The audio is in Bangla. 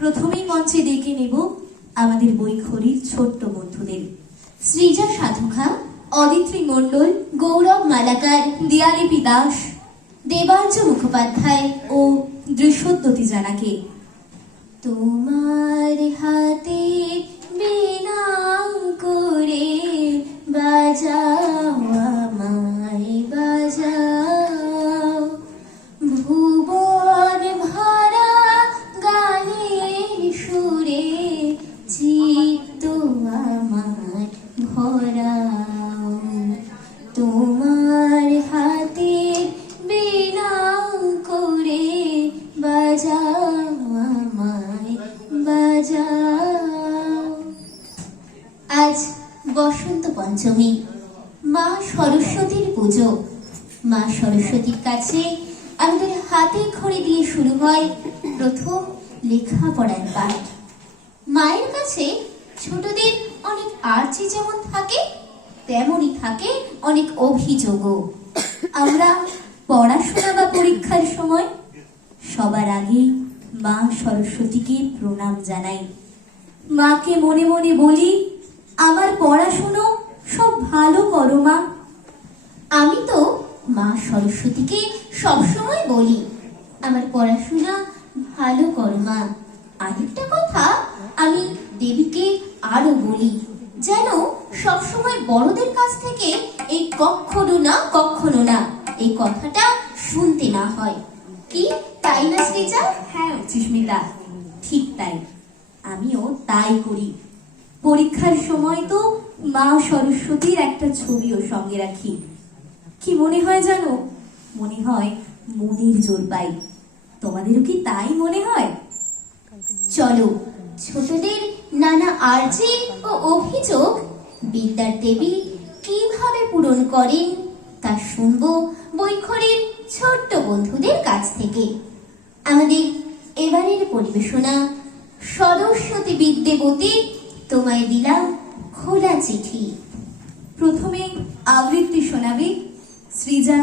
প্রথমেই মঞ্চে ডেকে নেব আমাদের বইখড়ির ছোট্ট বন্ধুদের। সৃজা সাধুখা, অদিত্রী মণ্ডল, গৌরব মালাকার, দিয়ালিপি দাস, দেবার্য মুখোপাধ্যায় ও দৃশ্যদ্যতি জানাকে। তোমার হাতে বীণা করে বাজাও আমায় বাজাও, ভুবন ভরা গানের সুরে চিত্ত আমায় ভরাও। তোমার হাতে বীণা করে বাজাও আমায় বাজাও। আজ বসন্ত পঞ্চমী, মা সরস্বতীর পুজো। মা সরস্বতীর কাছে আমাদের হাতে খড়ি দিয়ে শুরু হয় প্রথম লেখাপড়ার পাঠ। মায়ের কাছে ছোটদের অনেক আর্জি যেমন থাকে, তেমনই থাকে অনেক অভিযোগও। আমরা পড়াশোনা বা পরীক্ষার সময় সবার আগে মা সরস্বতীকে প্রণাম জানাই। মাকে মনে মনে বলি, আমার পড়াশুনো সব ভালো করো মা। আমি তো মা সরস্বতীকে সবসময় বলি, আমার পড়াশোনা ভালো করো মা। আরেকটা কথা আমি দেবীকে আরো বলি, যেন সবসময় বড়দের কাছ থেকে এই কখনো না এই কথাটা শুনতে না হয়। কি তাই না সৃজা? হ্যাঁ সুস্মিতা, ঠিক তাই, আমিও তাই করি। পরীক্ষার সময় তো মা সরস্বতীর একটা ছবিও সঙ্গে রাখি। কি মনে হয় জানো? মনে হয় মনের জোর পাই। তোমাদেরও কি তাই মনে হয়? চলো ছোটদের নানা আর্জি ও অভিযোগ বিদ্যার দেবী কিভাবে পূরণ করেন তা শুনবো বইখড়ির ছোট্ট বন্ধুদের কাছ থেকে। আমাদের এবারের পরিবেশনা সরস্বতী বিদ্যাবতী তোমায় দিলাম খোলা চিঠি। প্রথমে আবৃত্তি শোনাবে সৃজা